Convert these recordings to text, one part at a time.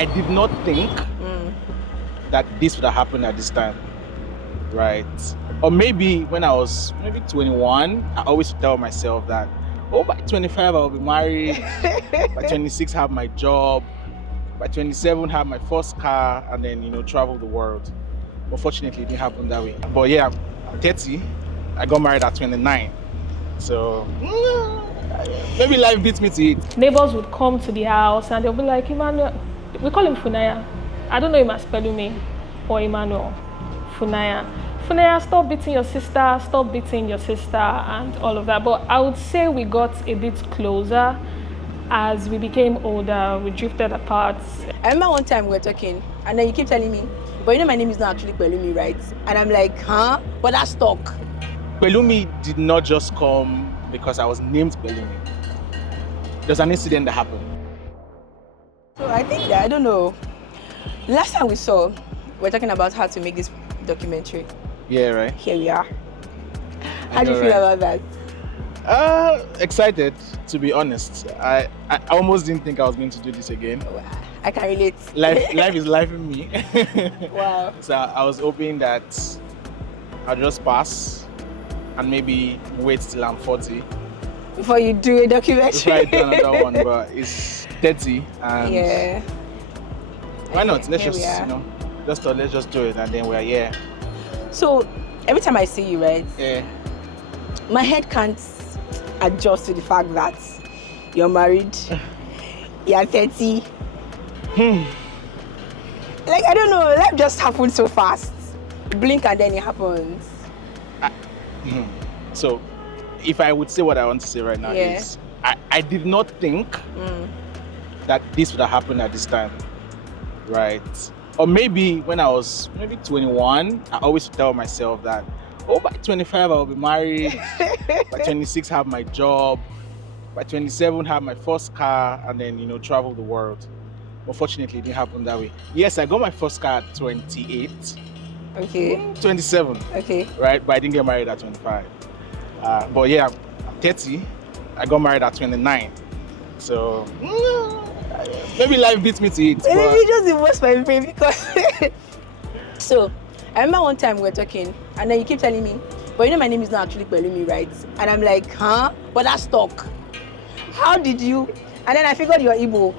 I did not think that this would have happened at this time, right? Or maybe when I was 21, I always tell myself that, oh, by 25 I'll be married, by 26 have my job, by 27 have my first car, and then travel the world. Unfortunately, it didn't happen that way. But yeah, I'm 30. I got married at 29. So maybe life beats me to it. Neighbors would come to the house and they'll be like, Emmanuel, we call him Funaya. I don't know him as Pelumi or Emmanuel. Funaya. Funaya, stop beating your sister, and all of that. But I would say we got a bit closer as we became older, we drifted apart. I remember one time we were talking, and then you keep telling me, but my name is not actually Pelumi, right? And I'm like, huh? But that's talk. Pelumi did not just come because I was named Pelumi. There's an incident that happened. So I think that, I don't know. Last time we saw, we're talking about how to make this documentary. Yeah, right. Here we are. How do you feel about that? Excited, to be honest. I almost didn't think I was going to do this again. I can relate. Life is life in me. Wow. So I was hoping that I'll just pass and maybe wait till I'm 40. Before you do a documentary. Before I do another one, but it's 30 and yeah. Why not? Let's just do it and then we're here. So every time I see you, right? Yeah. My head can't adjust to the fact that you're married, you're 30. Like, I don't know, life just happened so fast. Blink and then it happens. So, if I would say what I want to say right now is, I did not think that this would have happened at this time, right? Or maybe when I was 21, I always tell myself that, oh, by 25 I'll be married, by 26 have my job, by 27 have my first car, and then travel the world. Unfortunately, it didn't happen that way. Yes, I got my first car at 28. Okay. 27. Okay. Right, but I didn't get married at 25. But yeah, I'm 30. I got married at 29. So maybe life beats me to it. Maybe just the worst my brain because. So I remember one time we were talking, and then you keep telling me, but my name is not actually Pelumi, right? And I'm like, huh? But that's talk. How did you? And then I figured you're Igbo.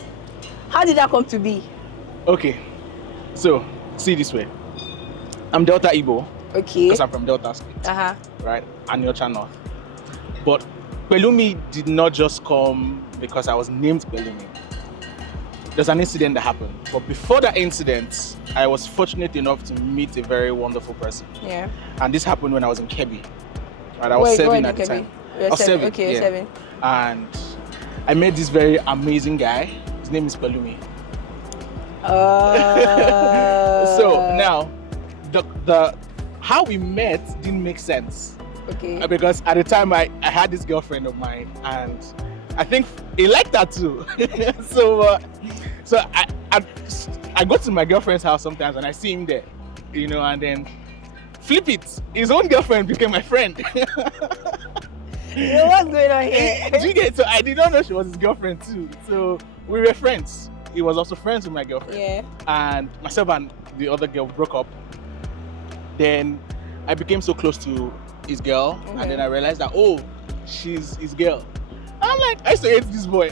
How did that come to be? Okay, so see this way. I'm Delta Igbo. Okay. Because I'm from Delta State. Right, and your channel. But Pelumi did not just come because I was named Pelumi. There's an incident that happened. But before that incident, I was fortunate enough to meet a very wonderful person. Yeah. And this happened when I was in Kebbi. Right, I was 7 at the time. I was 7. Okay, yeah. 7. And I met this very amazing guy. His name is Pelumi. So now, the how we met didn't make sense. Okay. Because at the time I had this girlfriend of mine, and I think he liked that too. so I go to my girlfriend's house sometimes and I see him there, and then flip it. His own girlfriend became my friend. What's going on here? Do you get? So I did not know she was his girlfriend too. So we were friends. He was also friends with my girlfriend. Yeah. And myself and the other girl broke up. Then I became so close to his girl, and then I realized that, oh, she's his girl. I'm like, I used to hate this boy.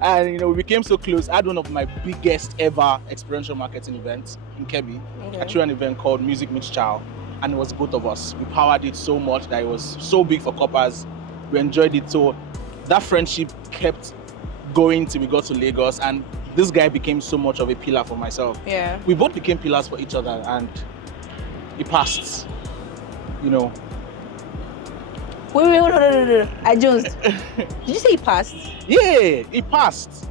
And we became so close. I had one of my biggest ever experiential marketing events in Kebbi. I threw an event called Music Meets Chow, and it was both of us. We powered it so much that it was so big for coppers. We enjoyed it. So that friendship kept going till we got to Lagos, and this guy became so much of a pillar for myself. Yeah. We both became pillars for each other, and it passed. Wait, no. I just. Did you say it passed? Yeah, it passed.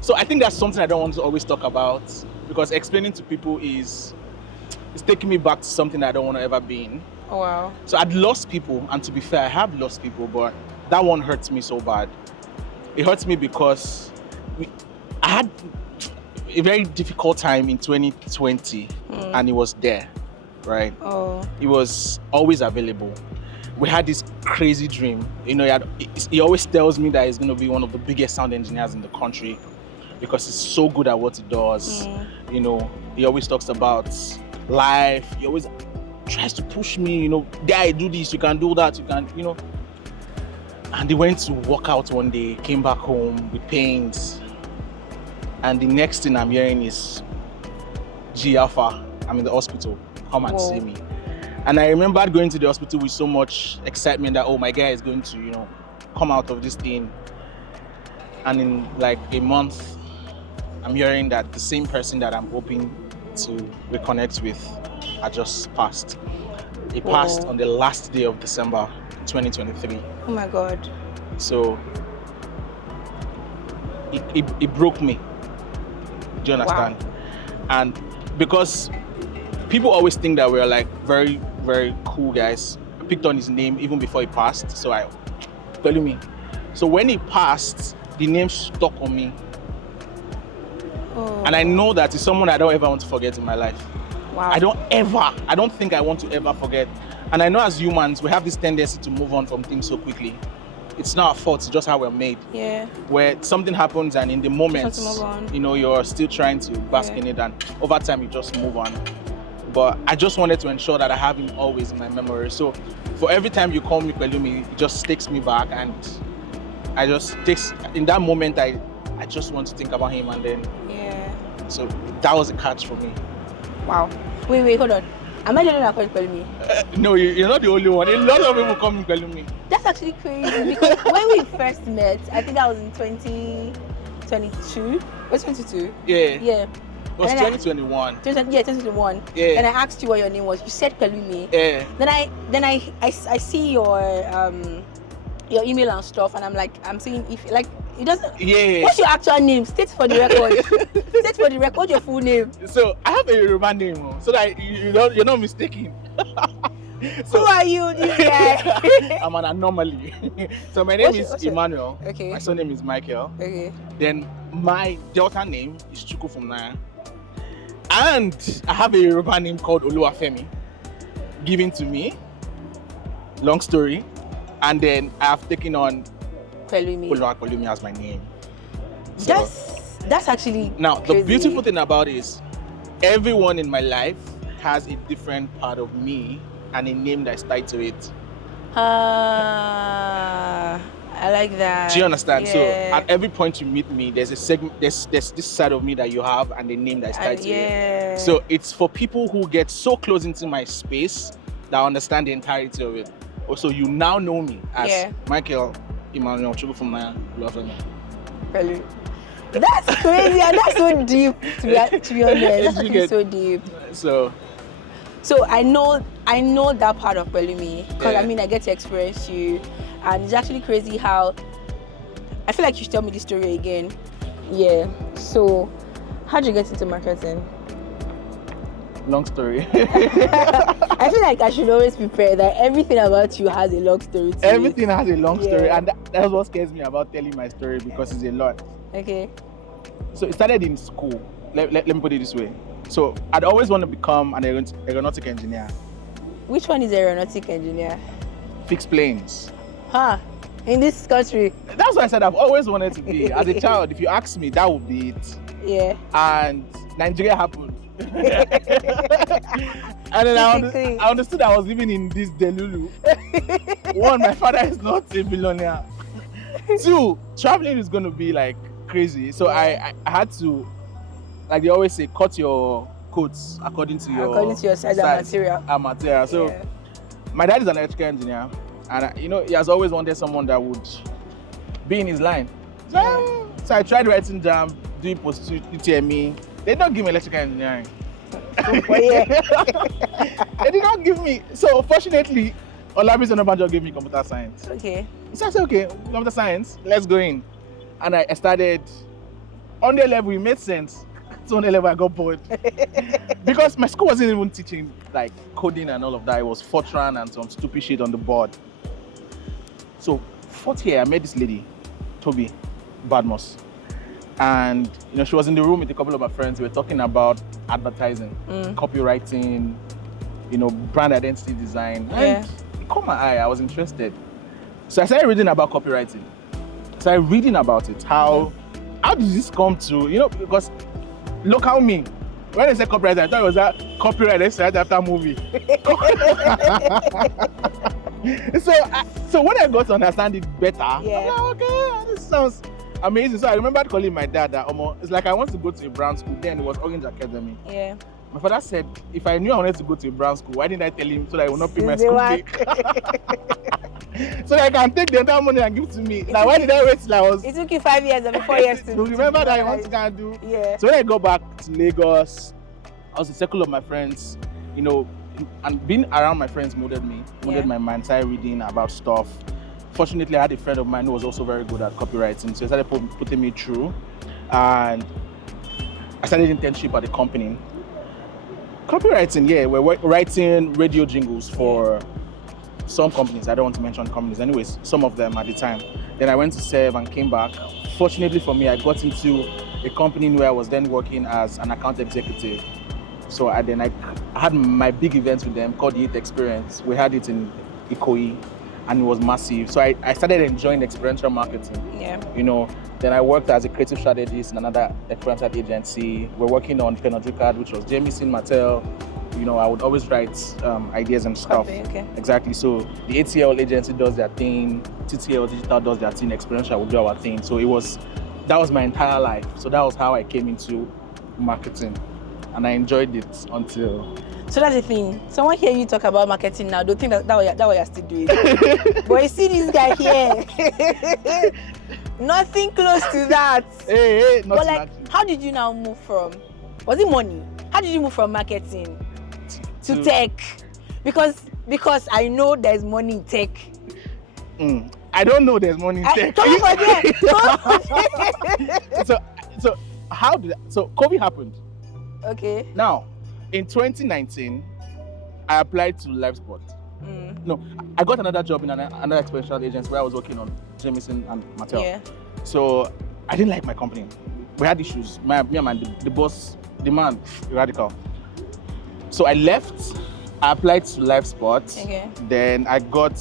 So I think that's something I don't want to always talk about, because explaining to people is taking me back to something I don't want to ever be in. Oh, wow. So I'd lost people, and to be fair, I have lost people, but that one hurts me so bad. It hurts me because I had a very difficult time in 2020, and he was there, right? Oh. He was always available. We had this crazy dream. He always tells me that he's going to be one of the biggest sound engineers in the country. because he's so good at what he does. You know, he always talks about life. He always tries to push me, you know, guy, do this, you can do that, you can, you know. And he went to work out one day, came back home with pains. And the next thing I'm hearing is, G Alpha, I'm in the hospital, come and see me. And I remembered going to the hospital with so much excitement that, oh, my guy is going to, you know, come out of this thing. And in like a month, I'm hearing that the same person that I'm hoping to reconnect with had just passed. He passed on the last day of December 2023. Oh my God. So it broke me. Do you understand? And because people always think that we're like very, very cool guys. I picked on his name even before he passed. So Pelumi. So when he passed, the name stuck on me. And I know that it's someone I don't ever want to forget in my life. Wow. I don't think I want to ever forget. And I know as humans, we have this tendency to move on from things so quickly. It's not our fault, it's just how we're made. Yeah. Where something happens and in the moment, you know, you're still trying to bask in it, and over time you just move on. But I just wanted to ensure that I have him always in my memory. So for every time you call me Pelumi, it just takes me back, and in that moment, I just want to think about him, and then so that was a catch for me. Wow. Wait, hold on. Am I the only one called Pelumi? No, you're not the only one. A lot of people call me Pelumi. That's actually crazy because when we first met, I think that was in 2022. Or 22? Yeah. Yeah. It was 2021. 2021. Yeah. And I asked you what your name was. You said Pelumi. Yeah. Then I see your email and stuff, and I'm like, I'm saying if like it doesn't. Yeah. What's your actual name? State for the record. State for the record. What's your full name? So I have a Yoruba name, so that you're not mistaken. So, who are you, this guy? I'm an anomaly. So my name is Emmanuel. Okay. My surname is Michael. Okay. Then my Delta name is Chuku from Naya. And I have a Yoruba name called Oluwafemi, given to me. Long story. And then I have taken on Pelumi as my name. So, that's actually now crazy. The beautiful thing about it is everyone in my life has a different part of me and a name that's tied to it. I like that. Do you understand? Yeah. So at every point you meet me, there's a segment, there's this side of me that you have and the name that's tied to it. So it's for people who get so close into my space that understand the entirety of it. Also, you now know me as Michael Emmanuel Chuku from Naya. Pelumi. That's crazy and that's so deep. To be honest, that's actually so deep. So I know that part of Pelumi because I mean I get to experience you, and it's actually crazy how I feel like you should tell me this story again. Yeah. So how did you get into marketing? Long story. I feel like I should always prepare that everything about you has a long story to Everything has a long story, and that's what scares me about telling my story because it's a lot. Okay. So it started in school. Let me put it this way. So I'd always want to become an aeronautic engineer. Which one is aeronautic engineer? Fix planes. Huh? In this country? That's what I said I've always wanted to be. As a child, if you ask me, that would be it. Yeah. And Nigeria happened. And then I understood I was living in this delulu. One, my father is not a billionaire. Two, traveling is going to be like crazy. So I had to, like they always say, cut your coats according to your size and material. So my dad is an electrical engineer, and you know he has always wanted someone that would be in his line. So I tried writing down, doing post-UTME. They don't give me electrical engineering. They did not give me. So fortunately, Olabisi Onabanjo gave me computer science. Okay. So I said, okay, computer science, let's go in. And I started on the level, it made sense. So on the level I got bored. Because my school wasn't even teaching like coding and all of that. It was Fortran and some stupid shit on the board. So fourth year, I met this lady, Toby Badmos. And you know, she was in the room with a couple of my friends. We were talking about advertising, copywriting, you know, brand identity design. And it caught my eye. I was interested. So I started reading about copywriting. I started reading about it, how how did this come to, because local me, when they say copyright, I thought it was that copyright they said after movie. So when I got to understand it better, I'm like, okay, this sounds amazing. So I remember calling my dad that it's like I want to go to a brown school. Then it was Orange Academy. Yeah. My father said, if I knew I wanted to go to a brown school, why didn't I tell him so that he would not pay my school fee? So that I can take the entire money and give it to me. Like, why did I wait till I was... It took you 5 years or 4 years to... remember that I want to go and do... Yeah. So when I got back to Lagos, I was in a circle of my friends, and being around my friends molded my mind, started reading about stuff. Fortunately, I had a friend of mine who was also very good at copywriting, so he started putting me through, and I started internship at the company. Copywriting, we're writing radio jingles for some companies. I don't want to mention companies, anyways, some of them at the time. Then I went to serve and came back. Fortunately for me, I got into a company where I was then working as an account executive. So I had my big event with them called the Youth Experience. We had it in Ikoyi, and it was massive. So I started enjoying experiential marketing. Yeah. Then I worked as a creative strategist in another experiential agency. We're working on Pernod Ricard, which was Jameson, Mattel. I would always write ideas and stuff. Okay. Exactly. So the ATL agency does their thing, TTL Digital does their thing, experiential will do our thing. So that was my entire life. So that was how I came into marketing. And I enjoyed it until... So that's the thing. Someone hear you talk about marketing now, don't think that what you're still doing. But you see this guy here. Nothing close to that. Hey, not but like, how did you now move from... Was it money? How did you move from marketing to tech? Because I know there's money in tech. I don't know there's money in tech. Come on, So COVID happened. Okay. Now, in 2019, I applied to LiveSpot. No, I got another job in another experiential agency where I was working on Jameson and Mattel. Yeah. So I didn't like my company. We had issues. Me and the boss, the man, radical. So I left. I applied to LiveSpot. Okay. Then I got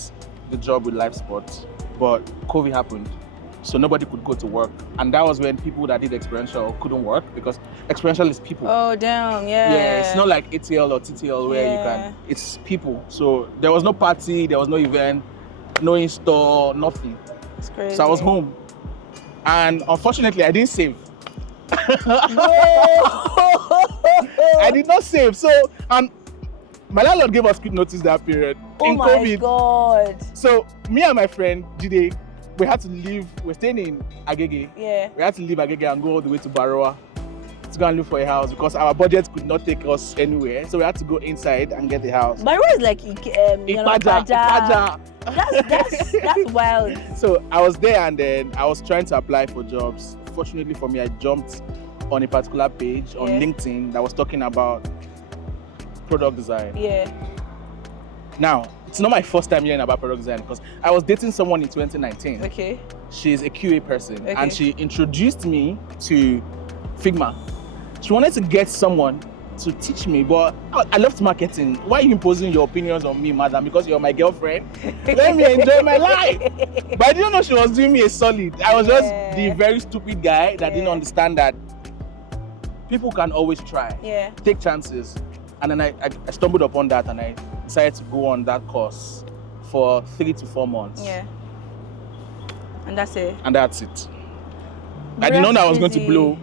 the job with LiveSpot, but COVID happened. So nobody could go to work. And that was when people that did experiential couldn't work because experiential is people. Oh, damn, yeah. It's not like ATL or TTL where it's people. So there was no party, there was no event, no in-store, nothing. It's crazy. So I was home. And unfortunately, I didn't save. I did not save. So, my landlord gave us quick notice that period in COVID. Oh my God. So me and my friend, Jide, we had to leave. We're staying in Agege. Yeah. We had to leave Agege and go all the way to Baroa to go and look for a house because our budget could not take us anywhere. So we had to go inside and get the house. Baroa is like Ipaja. That's wild. So I was there and then I was trying to apply for jobs. Fortunately for me, I jumped on a particular page on LinkedIn that was talking about product design. Yeah. Now, it's not my first time hearing about product design because I was dating someone in 2019. Okay. She's a QA person and she introduced me to Figma. She wanted to get someone to teach me, but I loved marketing. Why are you imposing your opinions on me, madam? Because you're my girlfriend? Let me enjoy my life. But I didn't know she was doing me a solid. I was just the very stupid guy that didn't understand that people can always try. Yeah. Take chances. And then I stumbled upon that and I decided to go on that course for 3 to 4 months. Yeah. And that's it? And that's it. I didn't know that I was going to blow.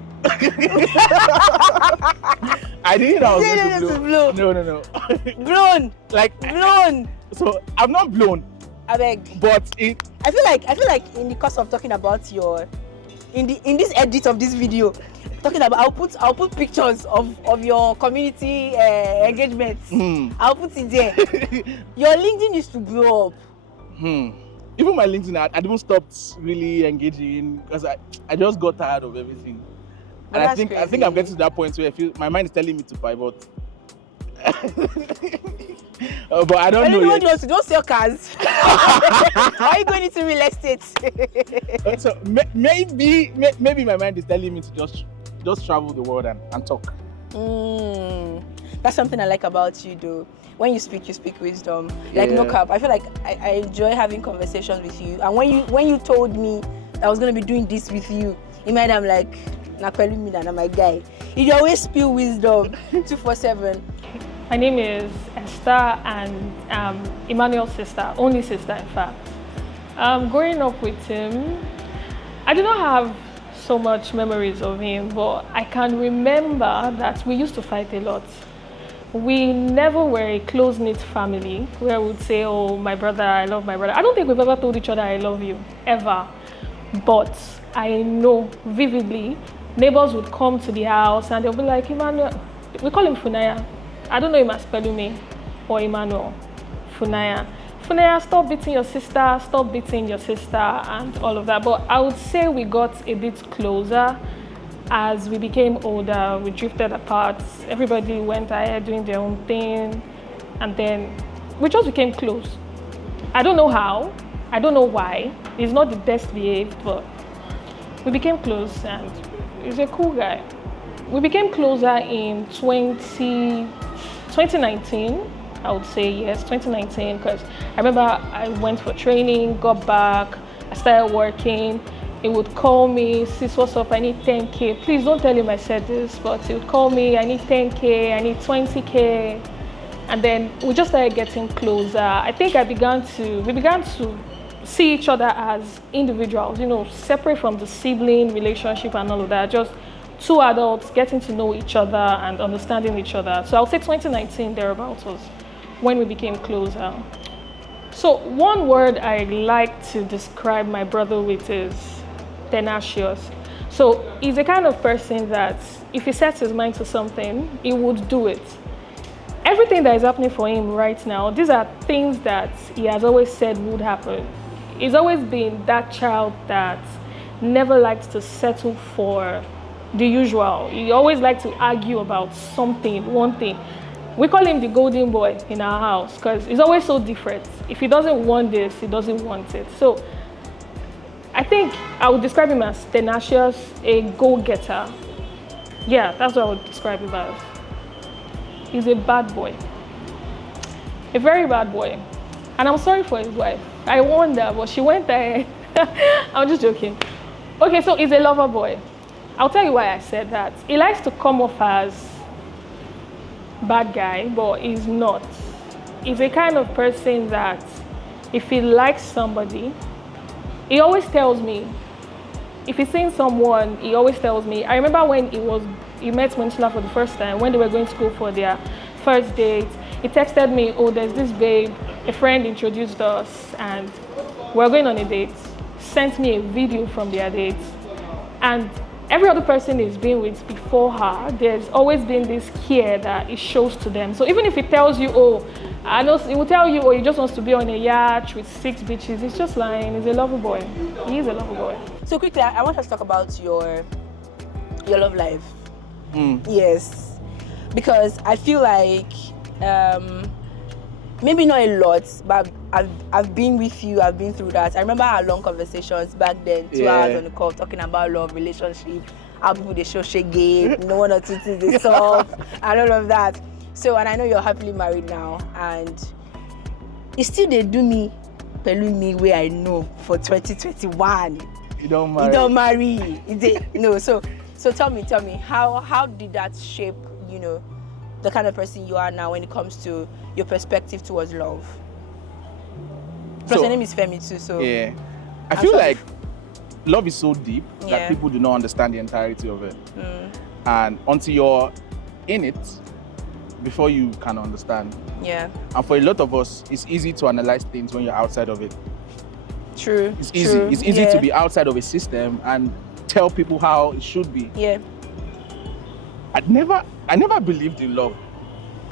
I didn't know I was going to blow. No. Blown. Blown. So I'm not blown. I beg. But I feel like in the course of talking about in this edit of this video, talking about I'll put pictures of your community engagements. I'll put it there. Your LinkedIn used to blow up. Even my LinkedIn, I didn't stop really engaging because I just got tired of everything. And I think I'm getting to that point where I feel my mind is telling me to pivot. But I don't know yet. Don't sell cars. Are you going into real estate? So maybe my mind is telling me to just travel the world and talk. That's something I like about you, though. When you speak wisdom. Like no cap. I feel like I enjoy having conversations with you. And when you told me I was going to be doing this with you, In my head, I'm like, na Pelumi, na my guy. You always spill wisdom 247. My name is Esther, and Emmanuel's sister, only sister, in fact. Growing up with him, I do not have so much memories of him, but I can remember that we used to fight a lot. We never were a close-knit family where we would say, oh, my brother, I love my brother. I don't think we've ever told each other I love you, ever. But I know vividly, neighbors would come to the house and they'll be like, Emmanuel, we call him Funaya. I don't know him as Pelumi or Emmanuel. Funaya. Funaya, stop beating your sister, stop beating your sister, and all of that. But I would say we got a bit closer. As we became older, we drifted apart. Everybody went ahead doing their own thing. And then we just became close. I don't know how. I don't know why. He's not the best behaved, but we became close, and he's a cool guy. We became closer in 2019, I would say, yes, 2019, because I remember I went for training, got back, I started working. He would call me, sis, what's up, I need 10K. Please don't tell him I said this, but he would call me, I need 10K, I need 20K. And then we just started getting closer. I think we began to see each other as individuals, you know, separate from the sibling relationship and all of that. Just two adults getting to know each other and understanding each other. So I would say 2019 thereabouts was when we became closer. So one word I like to describe my brother with is tenacious. So he's the kind of person that if he sets his mind to something, he would do it. Everything that is happening for him right now, these are things that he has always said would happen. He's always been that child that never liked to settle for the usual. He always liked to argue about something, one thing. We call him the golden boy in our house because he's always so different. If he doesn't want this, he doesn't want it. So I think I would describe him as tenacious, a go-getter. Yeah, that's what I would describe him as. He's a bad boy. A very bad boy. And I'm sorry for his wife. I warned her, but she went ahead. I'm just joking. Okay, so he's a lover boy. I'll tell you why I said that. He likes to come off as bad guy, but he's not. He's a kind of person that if he likes somebody, he always tells me. If he's seeing someone, he always tells me. I remember when he met Monisla for the first time, when they were going to school for their first date. He texted me, oh, there's this babe, a friend introduced us, and we're going on a date. Sent me a video from their date. And every other person he's been with before her, there's always been this care that he shows to them. So even if he tells you, oh, I know, he will tell you, oh, he just wants to be on a yacht with 6 bitches, he's just lying. He's a lover boy. He is a lover boy. So quickly, I want us to talk about your love life. Yes, because I feel like maybe not a lot, but I've been with you. I've been through that. I remember our long conversations back then, 2 hours on the call, talking about love, relationship, how people they show shege, no one or two things they solve, and all of that. So, and I know you're happily married now, and it's still they do me, Pelumi, where I know for 2021. You don't marry. You don't marry. Is it? No. So tell me, how did that shape, you know, the kind of person you are now when it comes to your perspective towards love? Plus, your name is Femi too, so yeah. I feel like love is so deep that people do not understand the entirety of it. And until you're in it, before you can understand. Yeah. And for a lot of us, it's easy to analyze things when you're outside of it. True. It's easy. It's easy to be outside of a system and tell people how it should be. Yeah. I never believed in love.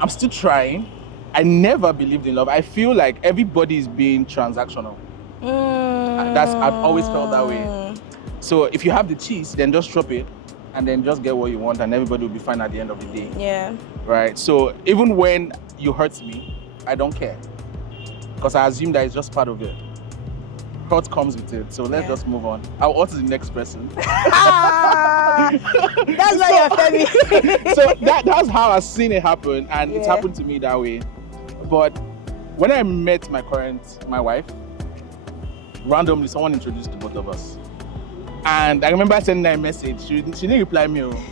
I'm still trying. I never believed in love. I feel like everybody is being transactional. I've always felt that way. So if you have the cheese, then just drop it and then just get what you want and everybody will be fine at the end of the day. Yeah. Right? So even when you hurt me, I don't care. Because I assume that it's just part of it. Hurt comes with it. So let's just move on. What is the next person? That's why you're Femi. So that's how I've seen it happen, and it's happened to me that way. But when I met my wife, randomly someone introduced the both of us. And I remember sending her a message. She didn't reply me. Oh.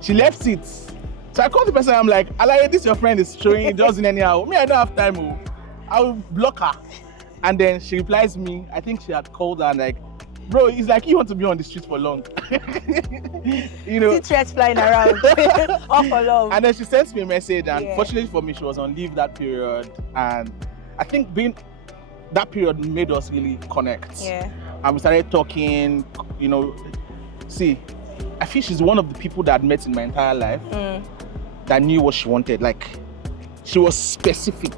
She left it. So I called the person. I'm like, Alaye, this your friend is showing just in anyhow. Me, I don't have time. Oh. I will block her. And then she replies me. I think she had called her and like, bro, it's like you want to be on the street for long. You know. See threats flying around. All for love. And then she sends me a message, and Yeah. fortunately for me, she was on leave that period. And I think that period made us really connect. Yeah. And we started talking, you know. See, I feel she's one of the people that I'd met in my entire life that knew what she wanted. Like, she was specific.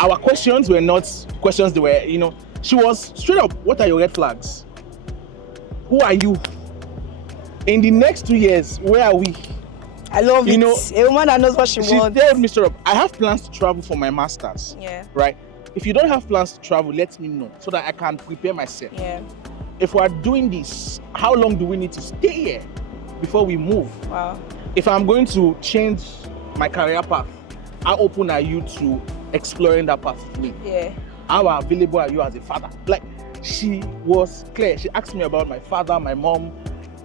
Our questions were not questions that were, you know, she was straight up, what are your red flags? Who are you? In the next 2 years, where are we? I love You it. know, A woman that knows what she She wants. told me straight up, I have plans to travel for my master's. Yeah. Right? If you don't have plans to travel, let me know so that I can prepare myself. Yeah. If we are doing this, how long do we need to stay here before we move? Wow. If I'm going to change my career path, how open are you to exploring that path with me? Yeah. How available are you as a father? Like, she was clear. She asked me about my father, my mom,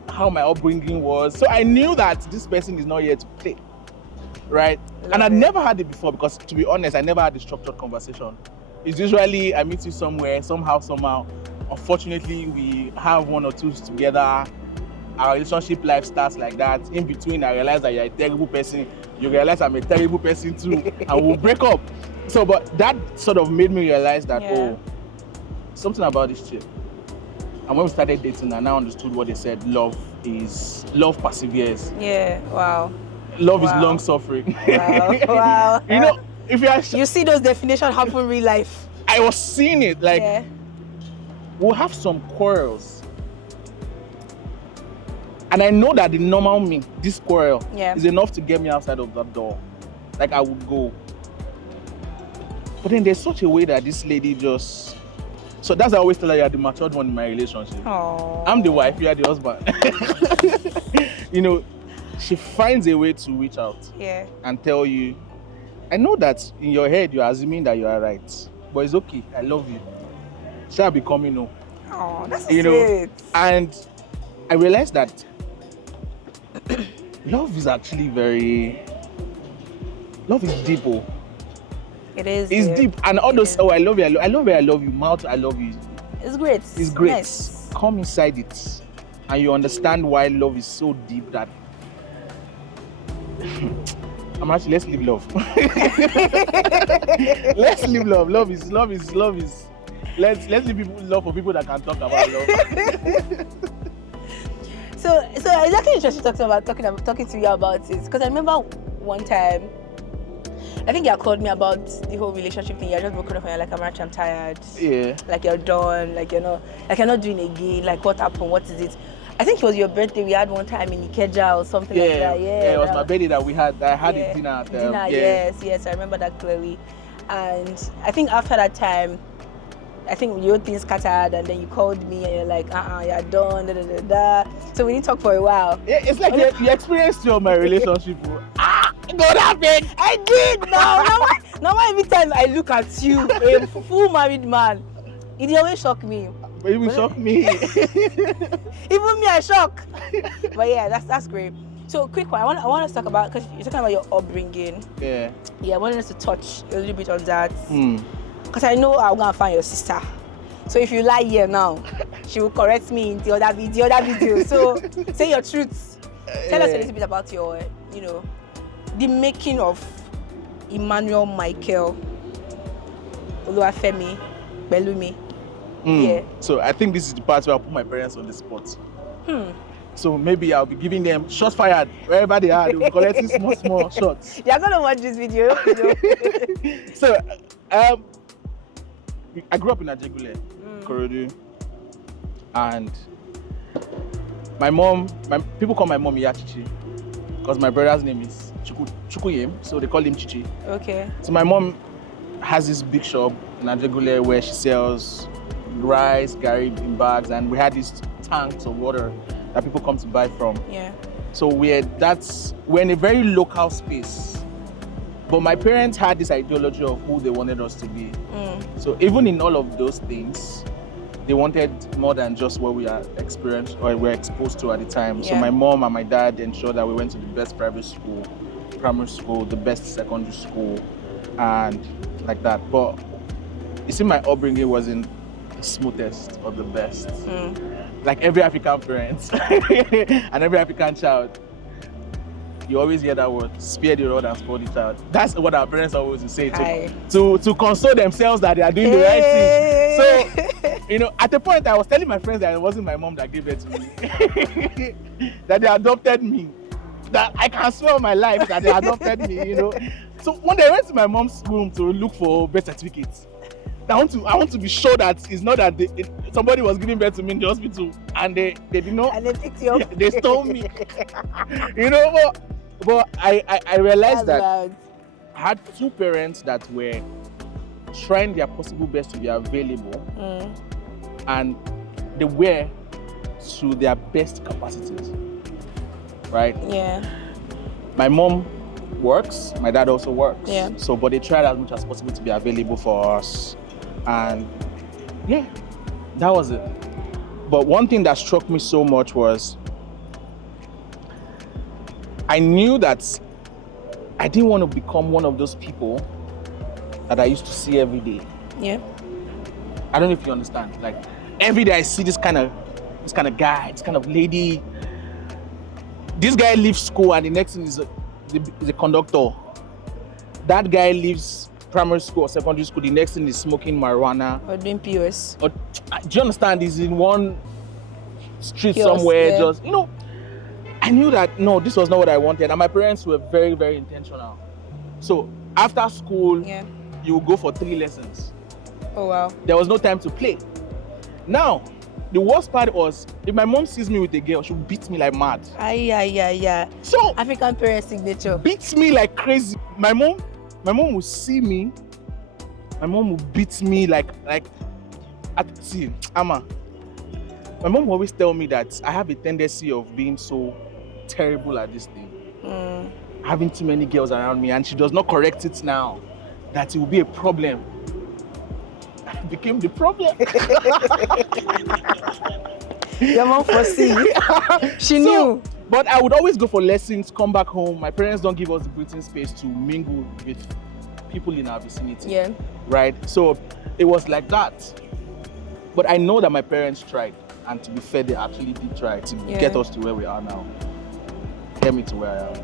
how my upbringing was. So I knew that this person is not here to play, right? And I'd never had it before because, to be honest, I never had a structured conversation. It's usually I meet you somewhere, somehow. Unfortunately, we have one or two together. Our relationship life starts like that. In between, I realize that you're a terrible person. You realize I'm a terrible person too, and we'll break up. So, but that sort of made me realize that, oh, something about this chick. And when we started dating, I now understood what they said. Love perseveres. Yeah. Wow. Love is long suffering. Wow. Wow. You know, if you see those definitions happen in real life. I was seeing it. Like, we'll have some quarrels. And I know that the normal me, this quarrel, is enough to get me outside of that door. Like, I would go. But then there's such a way that this lady just... So that's why I always tell her you're the matured one in my relationship. Aww. I'm the wife, you're the husband. You know, she finds a way to reach out and tell you, I know that in your head you're assuming that you are right, but it's okay, I love you. Shall be coming home. Oh, that's you sweet. know, and I realized that love is actually love is deep. Oh. It is. It's deep. And all those, I love you, I love you, mouth, I love you. It's great. It's great. Nice. Come inside it and you understand why love is so deep that let's live love. Let's live love. Love is. Let's live love for people that can talk about love. So exactly interesting talking to you about it, because I remember one time, I think you called me about the whole relationship thing. You're just broken up and you're like, I'm tired. Yeah. Like you're done. Like you're not doing it again. Like what happened? What is it? I think it was your birthday. We had one time in Ikeja or something like that. Yeah, it was my birthday that we had. I had a dinner. Yes, I remember that clearly. And I think after that time, I think your things scattered, and then you called me and you're like, you're done. Da, da, da, da. So we didn't talk for a while. Yeah, it's like you experienced my relationship. God happened. I did. Now every time I look at you, a full married man, it always shock me. But it will shock me. Even me, I shock. But yeah, that's great. So quick one, I want us to talk about, because you're talking about your upbringing. Yeah, I wanted us to touch a little bit on that. Because I know I'm gonna find your sister. So if you lie here now, she will correct me in the other video. So say your truth. Tell us a little bit about your, the making of Emmanuel Michael Oluwafemi Pelumi. Yeah. So I think this is the part where I put my parents on the spot. So maybe I'll be giving them shots fired wherever they are. They will be collecting small shots. They are gonna watch this video. So I grew up in Ajegule, Korodu, and people call my mom Yachichi because my brother's name is Chukuyem, so they call him Chichi. Okay. So my mom has this big shop in Ajegule where she sells rice, gari in bags, and we had these tanks of water that people come to buy from. Yeah. So we're in a very local space. But my parents had this ideology of who they wanted us to be. So even in all of those things, they wanted more than just what we are experienced or were exposed to at the time. So Yeah. my mom and my dad ensured that we went to the best private school, primary school, the best secondary school, and like that. But you see, my upbringing wasn't the smoothest or the best. Like every African parent and every African child, you always hear that word, spare the rod and spoil the child. That's what our parents always say to console themselves that they are doing the right thing. So, you know, at the point I was telling my friends that it wasn't my mom that gave it to me, that they adopted me, that I can swear on my life that they adopted me, you know. So one day I went to my mom's room to look for birth certificates. I want to be sure that it's not that somebody was giving birth to me in the hospital and they did not. And they picked you up. They stole me. You know, but I realized that I had two parents that were trying their possible best to be available, and they were to their best capacities. Right? Yeah. My mom works, my dad also works. Yeah. So, but they tried as much as possible to be available for us. And yeah, that was it. But one thing that struck me so much was I knew that I didn't want to become one of those people that I used to see every day. Yeah. I don't know if you understand. Like every day I see this kind of guy, this kind of lady. This guy leaves school and the next thing is a conductor. That guy leaves primary school or secondary school, the next thing is smoking marijuana. Or doing POS. Or, do you understand? He's in one street Kiosk, somewhere, yeah. just, you know. I knew that, no, this was not what I wanted. And my parents were very, very intentional. So after school, Yeah. you would go for 3 lessons. Oh, wow. There was no time to play. Now, the worst part was, if my mom sees me with a girl, she'll beat me like mad. Yeah. So, African parent signature. beats me like crazy. My mom will see me. My mom will beat me like see, Amma. My mom will always tell me that I have a tendency of being so terrible at this thing. Having too many girls around me, and she does not correct it now. That it will be a problem. It became the problem. Your mom foresee. She knew. But I would always go for lessons, come back home. My parents don't give us the breathing space to mingle with people in our vicinity. Yeah. Right? So it was like that. But I know that my parents tried. And to be fair, they actually did try to get us to where we are now. Get me to where I am.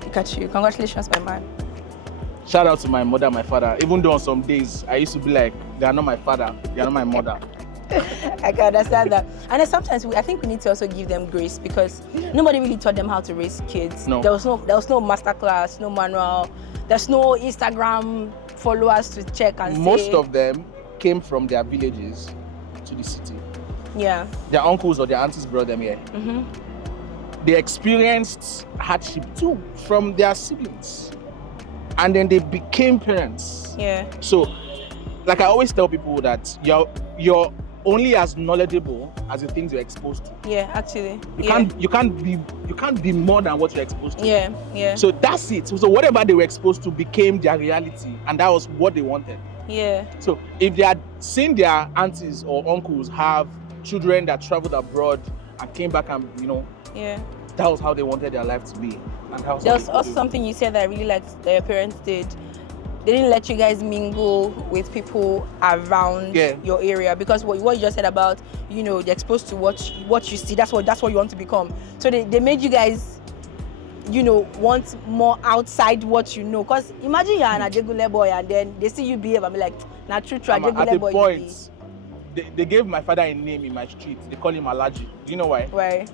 Look at you. Congratulations, my man. Shout out to my mother and my father. Even though on some days, I used to be like, they are not my father, they are not my mother. I can understand that. And then sometimes I think we need to also give them grace because nobody really taught them how to raise kids. No. There was no masterclass, no manual. There's no Instagram followers to check and Most say. of them came from their villages to the city. Yeah. Their uncles or their aunties brought them here. They experienced hardship too from their siblings. And then they became parents. Yeah. So, like I always tell people that you're only as knowledgeable as the things you're exposed to. Yeah, actually. You can't be more than what you're exposed to. Yeah. So that's it. So whatever they were exposed to became their reality, and that was what they wanted. Yeah. So if they had seen their aunties or uncles have children that traveled abroad and came back and Yeah. that was how they wanted their life to be. And that was There was also something you said that I really liked that your parents did. They didn't let you guys mingle with people around your area because what you just said about, they're exposed to what you see, that's what you want to become. So they made you guys, want more outside what you know. Because imagine you're an Ajegule boy and then they see you behave and be like, nah, true, Ajegule boy. At the point, they gave my father a name in my street. They call him Alaji. Do you know why? Why?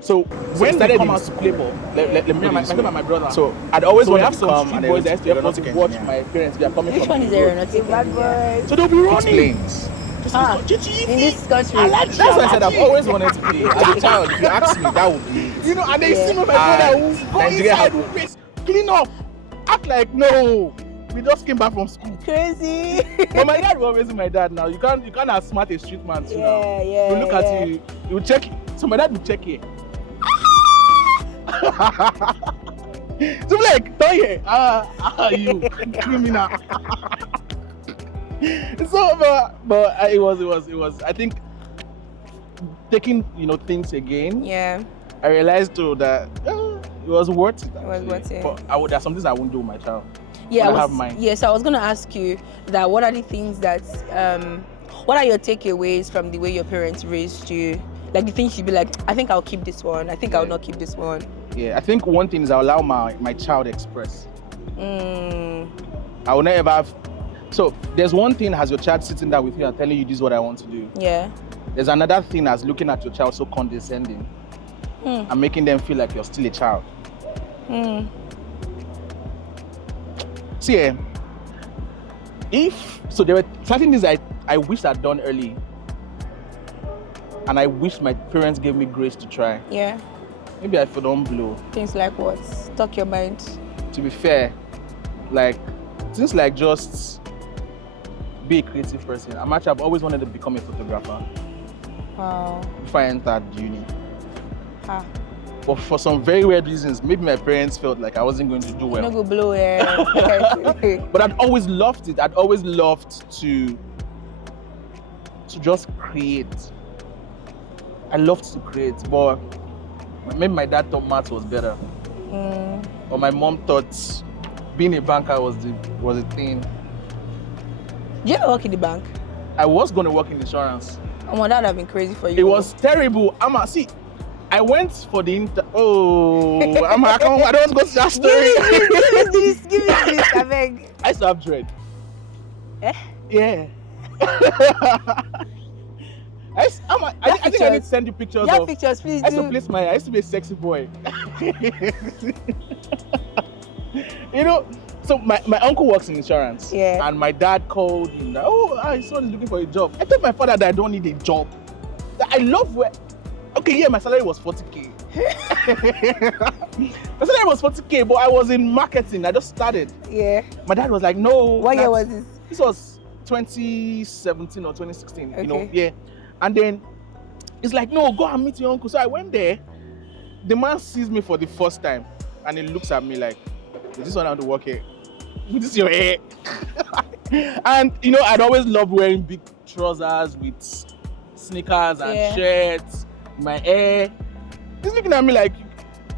So when they come out to play ball, let me and my brother. So I'd always want to come and boys that used to watch my parents. They are coming Which from one is aeronautic? Bad boy. So they'll be running. In this country. That's why I said I've always wanted to play. As a child, if you ask me, that would be. And they see my brother who go inside with face, clean up, act like no. We just came back from school. Crazy. But my dad will always be my dad now. You can't outsmart a street man too now. Yeah. You look at you, you will check. So my dad will check here. So I'm like, don't you criminal. It was. I think taking things again. Yeah. I realized too that it was worth it. It was worth it. But there's some things I won't do with my child. Yeah, I have mine. Yes, I was gonna ask you that. What are the things that what are your takeaways from the way your parents raised you? Like the things you'd be like, I think I'll keep this one. I think I'll not keep this one. Yeah, I think one thing is I allow my child express. I will never have. So there's one thing as your child sitting there with you and telling you this is what I want to do. Yeah. There's another thing as looking at your child so condescending and making them feel like you're still a child. See, there were certain things I wish I'd done early, and I wish my parents gave me grace to try. Yeah. Maybe I don't blow. Things like what? Talk your mind. To be fair, like things like just be a creative person. I've always wanted to become a photographer. Wow. Before I entered uni. But for some very weird reasons, maybe my parents felt like I wasn't going to do well. No go blow, yeah. But I'd always loved it. I'd always loved to just create. I loved to create, but maybe my dad thought maths was better. Or my mom thought being a banker was the thing. Did you ever work in the bank? I was going to work in insurance. Oh, that would have been crazy for you. It was terrible. I went for the I don't want to go to that story. Give me this, I beg. I used to have dread. Yeah. I think I need to send you pictures of. Pictures, please. I used to place I used to be a sexy boy. So my uncle works in insurance. Yeah. And my dad called him that, his son is looking for a job. I told my father that I don't need a job. That I love my salary was 40K. My salary was 40K, but I was in marketing. I just started. Yeah. My dad was like, no. What year was this? This was 2017 or 2016, Okay. Yeah. And then it's like, no, go and meet your uncle. So I went there. The man sees me for the first time and he looks at me like, is this one how to work here? Is this your hair? And I'd always loved wearing big trousers with sneakers and shirts, my hair. He's looking at me like,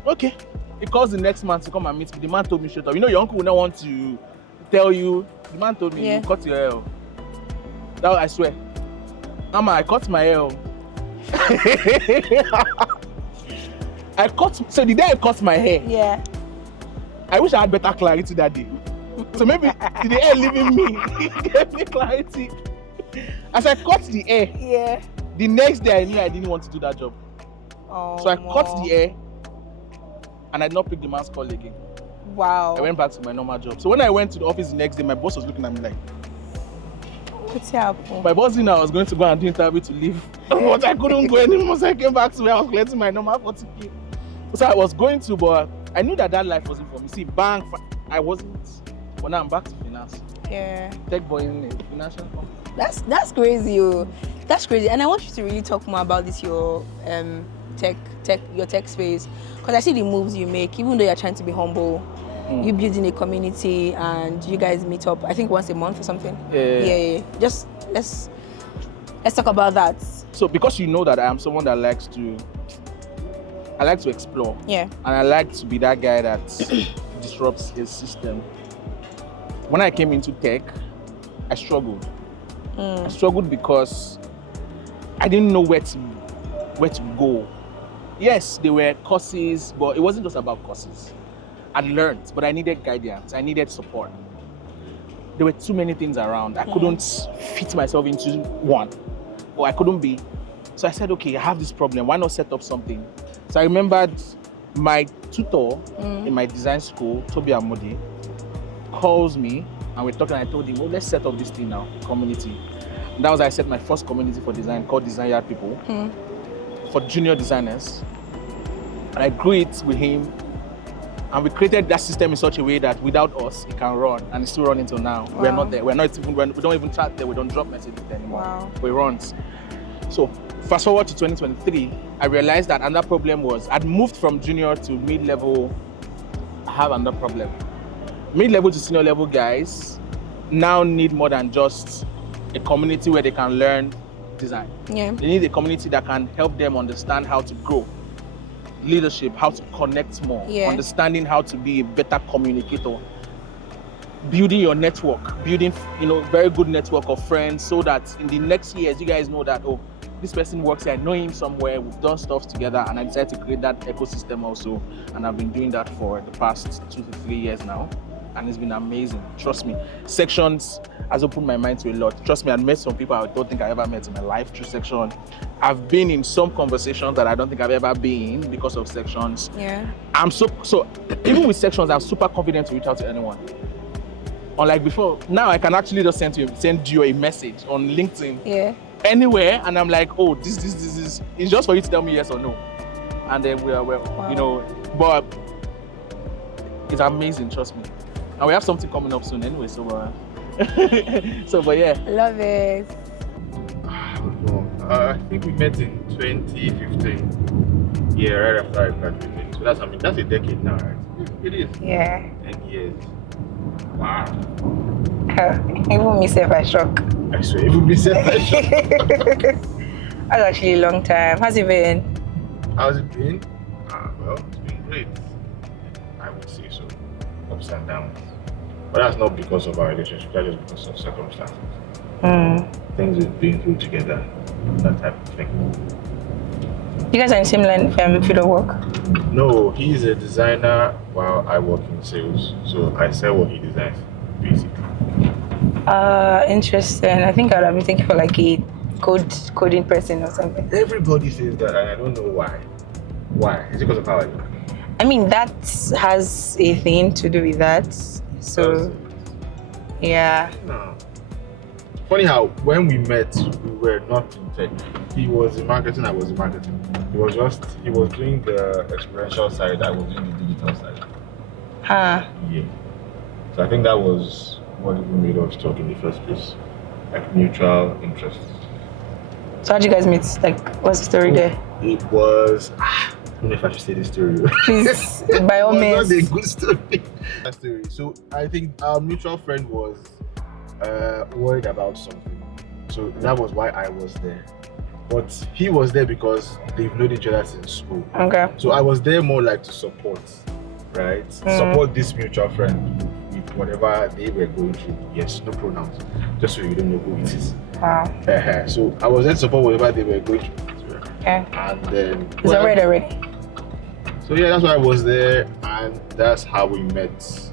okay. He calls the next man to come and meet me. The man told me straight up, your uncle will not want to tell you. The man told me, you cut your hair. That I swear. Mama, I cut my hair. So the day I cut my hair, I wish I had better clarity that day. So maybe the hair leaving me gave me clarity. As I cut the hair, the next day I knew I didn't want to do that job. So I cut the hair and I did not pick the man's call again. Wow. I went back to my normal job. So when I went to the office the next day, my boss was looking at me like, what's happening? My boss knew I was going to go and do interview to leave. But I couldn't go anymore. So I came back to where I was collecting my normal 40K. So I was going to, but I knew that life wasn't for me. See, bank, I wasn't. But now I'm back to finance. Yeah. Tech boy in a financial company. That's crazy, That's crazy. And I want you to really talk more about this, your tech space. Because I see the moves you make, even though you're trying to be humble. You building a community and you guys meet up, I think once a month or something. Yeah. Just let's talk about that. So because you know that I am someone that likes to explore. Yeah. And I like to be that guy that disrupts a system. When I came into tech, I struggled. I struggled because I didn't know where to go. Yes, there were courses, but it wasn't just about courses. I learned, but I needed guidance. I needed support. There were too many things around. I couldn't fit myself into one, or I couldn't be. So I said, okay, I have this problem. Why not set up something? So I remembered my tutor in my design school, Toby Amodi, calls me and we're talking. I told him, oh, let's set up this thing now, community. And that was I set my first community for design called Design Yard People for junior designers. And I grew it with him. And we created that system in such a way that without us, it can run, and it's still running until now. Wow. We're not there. We don't even chat there. We don't drop messages there anymore. Wow. We run. So fast forward to 2023, I realized that another problem was I'd moved from junior to mid-level. I have another problem. Mid-level to senior level guys now need more than just a community where they can learn design. Yeah. They need a community that can help them understand how to grow, leadership, how to connect more, understanding how to be a better communicator, building your network, building, very good network of friends, so that in the next years you guys know that, oh, this person works here, I know him somewhere, we've done stuff together, and I decided to create that ecosystem also. And I've been doing that for the past 2 to 3 years now, and it's been amazing. Trust me, Sections has opened my mind to a lot. Trust me, I've met some people I don't think I ever met in my life through Section. I've been in some conversations that I don't think I've ever been in because of Sections. Yeah. I'm so even with Sections, I'm super confident to reach out to anyone. Unlike before, now I can actually just send you a message on LinkedIn. Yeah. Anywhere, and I'm like, oh, this is. It's just for you to tell me yes or no, and then we are But it's amazing, trust me. And we have something coming up soon anyway. So, but yeah. Love it. I think we met in 2015. Yeah, right after I graduated. So that's a decade now, right? It is. Yeah. 10 years. Wow. Even me say I shock. I swear, even me say I shock. That's actually a long time. How's it been? How's it been? Well, it's been great. I would say so. Ups and downs. But that's not because of our relationship, that's just because of circumstances. Things we've been through together, that type of thing. You guys are in the same line field of work? No, he's a designer while I work in sales. So I sell what he designs, basically. Interesting. I think I'd have been thinking for like a coding person or something. Everybody says that, and I don't know why. Why? Is it because of how I look? I mean, that has a thing to do with that. So, yeah. No. Funny how when we met, we were not in tech. He was in marketing, I was in marketing. He was doing the experiential side, I was doing the digital side. Huh. Yeah. So I think that was what even made us talk in the first place. Like mutual interests. So how'd you guys meet? Like, what's the story there? It was I don't know if I should say this story. Please, by all means. Not a good story. So I think our mutual friend was worried about something. So that was why I was there. But he was there because they've known each other since school. Okay. So I was there more like to support, right? Support this mutual friend with whatever they were going through. Yes, no pronouns. Just so you don't know who it is. Wow. So I was there to support whatever they were going through. Okay. And then It's already. So yeah, that's why I was there, and that's how we met.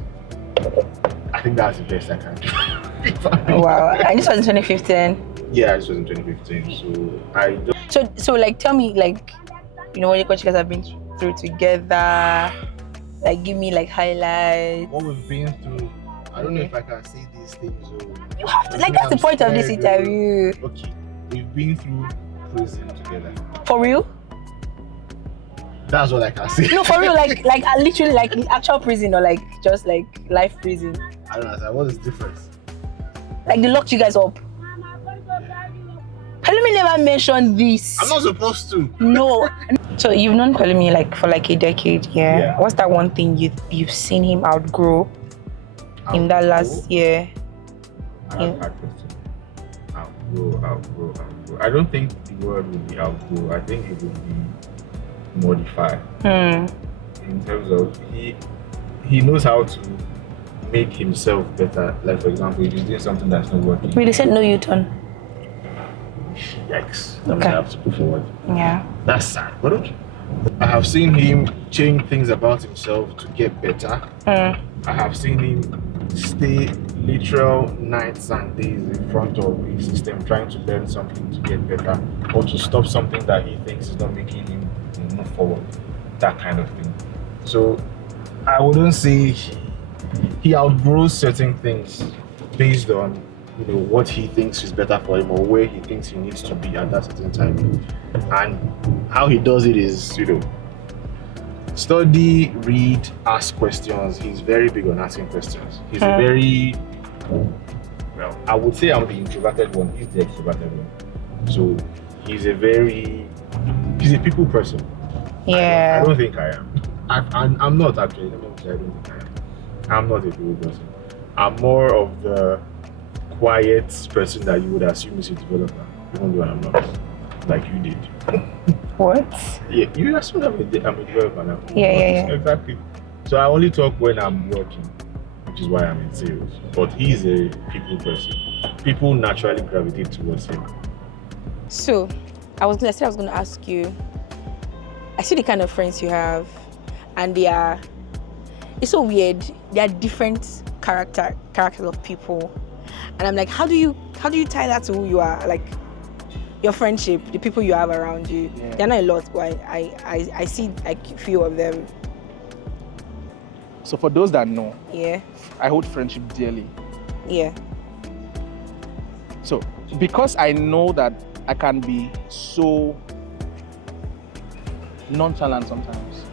I think that's the best I can do. Wow. And this was in 2015. Yeah, this was in 2015. So like, tell me, like, what you guys have been through together. Like, give me like highlights. What we've been through. I don't know if I can say these things. You have to. Like, that's the point of this interview. Okay, we've been through prison together. For real? That's what I can say. No, for real. Like literally, like in actual prison, or like just like life prison. I don't know. What is the difference? Like they locked you guys up. Pelumi never mentioned this. I'm not supposed to. No. So you've known Pelumi like for like a decade, yeah? What's that one thing you've seen him outgrow in that last year? Outgrow. I don't think the word would be outgrow. I think it would be modify. In terms of he knows how to make himself better. Like for example, if he's doing something that's not working. Wait, they said no U-turn. Yikes. That means I have to go forward. Yeah. That's sad. But okay. I have seen him change things about himself to get better. I have seen him stay literal nights and days in front of a system trying to learn something to get better or to stop something that he thinks is not making him move forward. That kind of thing. So I wouldn't say he outgrows certain things based on what he thinks is better for him or where he thinks he needs to be at that certain time. And how he does it is, study, read, ask questions. He's very big on asking questions. He's a very, I would say I'm the introverted one. He's the extroverted one. So he's a people person. Yeah. I don't think I am. I'm not actually. Let me say I don't think I am. I'm not a people person. I'm more of the quiet person that you would assume is a developer, even though I'm not, like you did. What? Yeah, you assume I'm a developer now. Yeah. Exactly. So I only talk when I'm working, which is why I'm in sales. But he's a people person. People naturally gravitate towards him. So, I was going to ask you, I see the kind of friends you have, and it's so weird. They are different characters of people. And I'm like, how do you tie that to who you are? Like, your friendship, the people you have around you. Yeah. They're not a lot, but I see like a few of them. So for those that know, Yeah. I hold friendship dearly. Yeah. So because I know that I can be so nonchalant sometimes,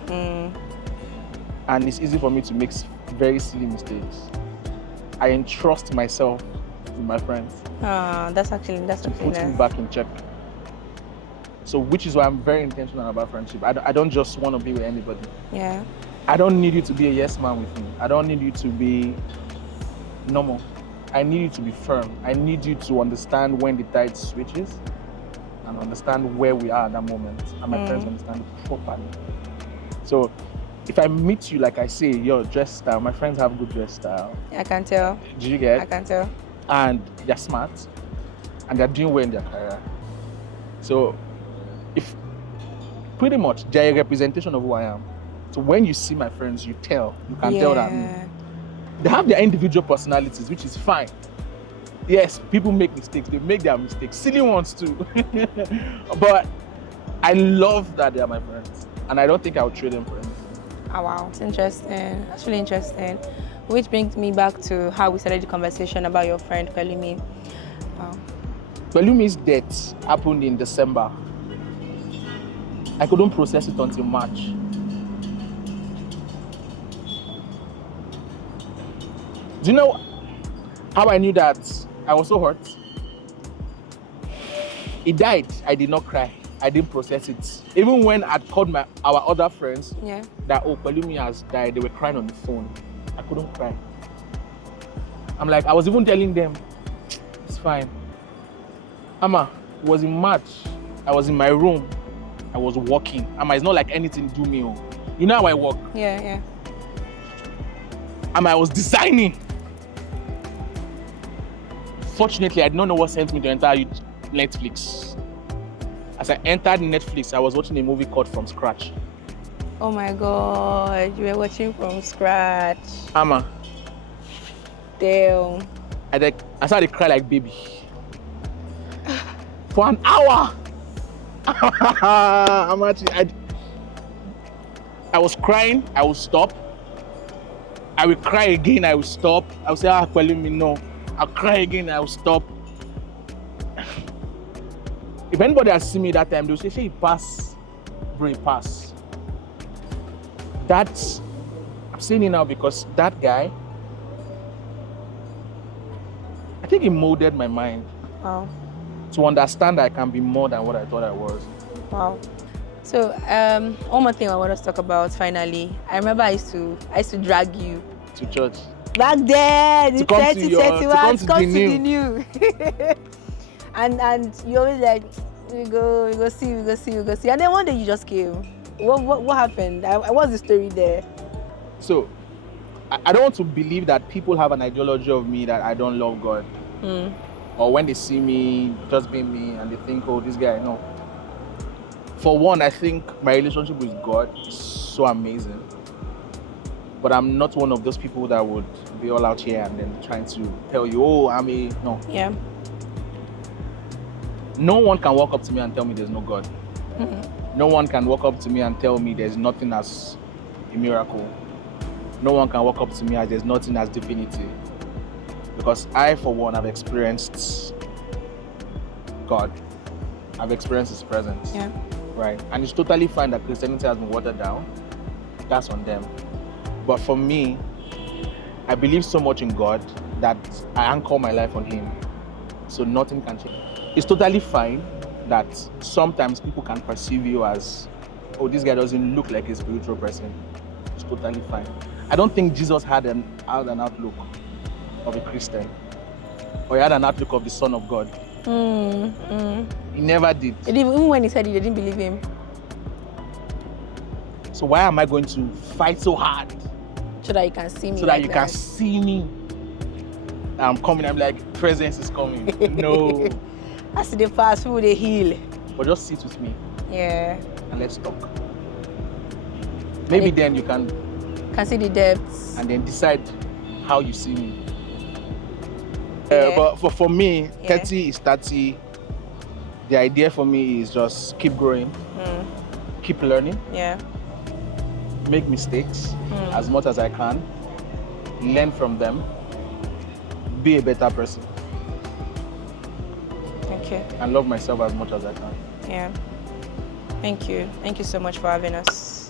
and it's easy for me to make very silly mistakes, I entrust myself with my friends That's actually to put me nice. back in check. So which is why I'm very intentional about friendship. I don't just want to be with anybody. Yeah. I don't need you to be a yes man with me. I don't need you to be normal. I need you to be firm. I need you to understand when the tide switches and understand where we are at that moment. And my friends understand it properly. So if I meet you, like I say, your dress style, my friends have good dress style. I can tell. Do you get? I can tell. And they're smart and they're doing well in their career. So if pretty much they're a representation of who I am. So when you see my friends, you can tell that they have their individual personalities, which is fine. Yes, people make mistakes. They make their mistakes, silly ones too. But I love that they are my friends, and I don't think I would trade them for anything. Oh wow, it's interesting. That's really interesting. Which brings me back to how we started the conversation about your friend Pelumi. Wow. Pelumi's death happened in December. I couldn't process it until March. Do you know how I knew that I was so hurt? He died. I did not cry. I didn't process it. Even when I called our other friends that, oh, Pelumi has died, they were crying on the phone. I couldn't cry. I'm like, I was even telling them, it's fine. Ama, it was in March. I was in my room. I was working. Ama, it's not like anything do me. You know how I work? Yeah. Ama, I was designing. Fortunately, I did not know what sent me to enter Netflix. As I entered Netflix, I was watching a movie called From Scratch. Oh my God, you were watching From Scratch. Ama. Damn. I started to cry like baby. For an hour. I was crying, I would stop. I would cry again, I would stop. I would say, Pelumi, no. I'll cry again, I'll stop. If anybody has seen me that time, they'll say, he pass, bro, he pass. That's, I'm saying it now because that guy, I think he molded my mind. Wow. To understand that I can be more than what I thought I was. Wow. So, one more thing I want us to talk about finally. I remember I used to drag you To church. back then, To come to the new. and you always like, we go see. And then one day you just came. What happened? What's the story there? So, I don't want to believe that people have an ideology of me that I don't love God. Or when they see me just being me and they think, oh, this guy, no. For one, I think my relationship with God is so amazing. But I'm not one of those people that would be all out here and then trying to tell you, oh, no. Yeah. No one can walk up to me and tell me there's no God. No one can walk up to me and tell me there's nothing as a miracle. No one can walk up to me as there's nothing as divinity. Because I, for one, have experienced God. I've experienced His presence. Yeah. Right? And it's totally fine that Christianity has been watered down. That's on them. But for me, I believe so much in God that I anchor my life on Him. So nothing can change. It's totally fine that sometimes people can perceive you as, oh, this guy doesn't look like a spiritual person. It's totally fine. I don't think Jesus had an outlook of a Christian. or he had an outlook of the Son of God. He never did. Even when he said it, they didn't believe him. So why am I going to fight so hard? So that you can see me. So that you can see me. I'm coming, I'm like, presence is coming. No. As the fast food, they heal. But just sit with me. Yeah. And let's talk. Maybe then you can see the depths. And then decide how you see me. Yeah. But for me, 30 is 30. The idea for me is just keep growing, keep learning, make mistakes as much as I can, learn from them, be a better person. Okay. And love myself as much as I can. Yeah. Thank you. Thank you so much for having us.